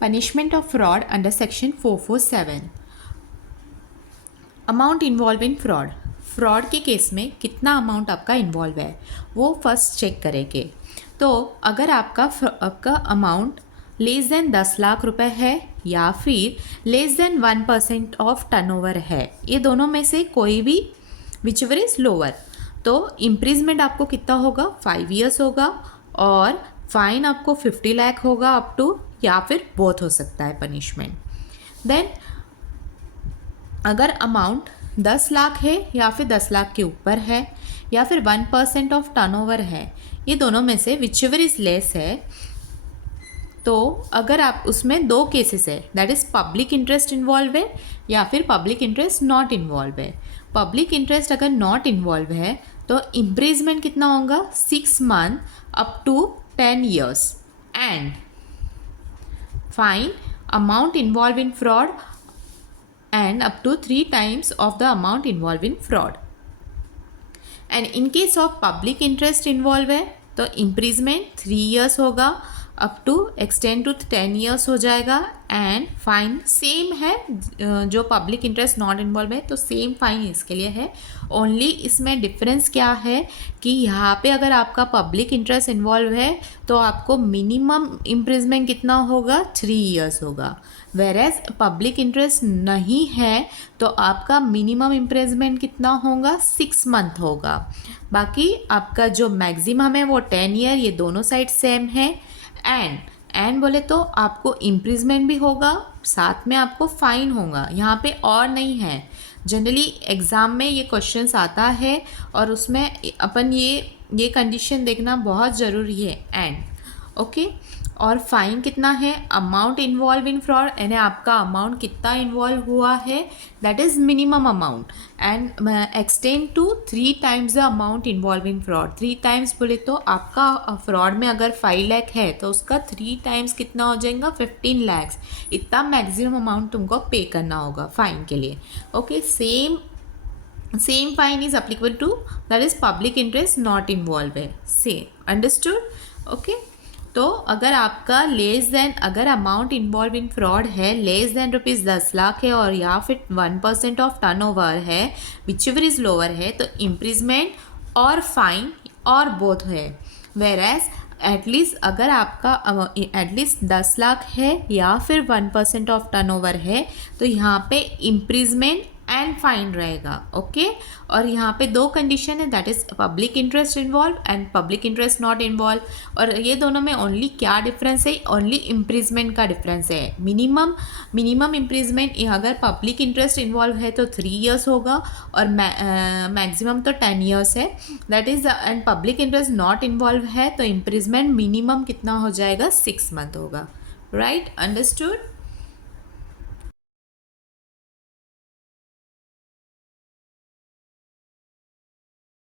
Punishment of fraud under section 447. Amount involve in fraud. Fraud के case में कितना amount आपका इन्वॉल्व है वो फर्स्ट चेक करेंगे. तो अगर आपका अमाउंट लेस देन 10 लाख रुपए है या फिर लेस देन 1% ऑफ टर्नओवर है, ये दोनों में से कोई भी विच एवर इज लोअर, तो इम्प्रिजमेंट आपको कितना होगा 5 years होगा और फाइन आपको 50 लाख होगा अप टू, या फिर बोथ हो सकता है पनिशमेंट. देन अगर अमाउंट 10 लाख है या फिर 10 लाख के ऊपर है या फिर 1% ऑफ टर्नओवर है, ये दोनों में से विच एवर इज लेस है, तो अगर आप उसमें दो केसेस है, that is public interest involve है या फिर पब्लिक इंटरेस्ट नॉट इन्वॉल्व है. पब्लिक इंटरेस्ट अगर नॉट इन्वॉल्व है तो इम्प्रिजमेंट कितना होगा 6 months up to 10 years and fine amount involve in fraud and up to 3 times of the amount involved in fraud. And in case of public interest involved है तो imprisonment 3 years होगा up to extend to 10 years हो जाएगा and fine same है. जो public interest not involve है तो same fine इसके लिए है. ओनली इसमें डिफरेंस क्या है कि यहाँ पे अगर आपका पब्लिक इंटरेस्ट इन्वॉल्व है तो आपको मिनिमम इम्प्रिजमेंट कितना होगा 3 years होगा, वेरेज पब्लिक इंटरेस्ट नहीं है तो आपका मिनिमम इम्प्रिजमेंट कितना होगा 6 months होगा. बाकी आपका जो मैक्सिमम है वो 10 year, ये दोनों साइड सेम है. एंड बोले तो आपको इम्प्रिजमेंट भी होगा, साथ में आपको फाइन होगा. यहाँ पे और नहीं है. जनरली एग्ज़ाम में ये क्वेश्चंस आता है और उसमें अपन ये कंडीशन देखना बहुत ज़रूरी है. एंड ओके, और फाइन कितना है, अमाउंट इन्वॉल्व इन फ्रॉड, यानी आपका अमाउंट कितना इन्वॉल्व हुआ है, that is minimum amount and extend to 3 times the amount involve in fraud. 3 times बोले तो आपका फ्रॉड में अगर 5 लाख है तो उसका 3 times कितना हो जाएगा 15 lakhs. इतना मैक्सिमम अमाउंट तुमको पे करना होगा फाइन के लिए. Okay, same fine is applicable to that is public interest not involve है. Same understood. ओके, तो अगर आपका लेस देन, अगर अमाउंट इन्वॉल्व इन फ्रॉड है लेस देन ₹10 लाख है और या फिर 1% ऑफ टर्नओवर है, विच एवर इज लोअर है, तो इम्प्रिजमेंट और फाइन और बोथ है. वेरएज एटलीस्ट अगर आपका एटलीस्ट 10 लाख है या फिर 1% ऑफ टर्नओवर है तो यहाँ पे इम्प्रिजमेंट एंड फाइन रहेगा. ओके, और यहाँ पे दो कंडीशन है, that is public interest involve and public interest not involve. और ये दोनों में ओनली क्या डिफरेंस है, ओनली इम्प्रिजमेंट का डिफरेंस है. मिनिमम इम्प्रिजमेंट अगर पब्लिक इंटरेस्ट इन्वॉल्व है तो 3 years होगा और मैक्सिमम तो 10 years है, that is. And public interest not involve है तो इम्प्रिजमेंट मिनिमम कितना हो जाएगा 6 months होगा. Right, understood.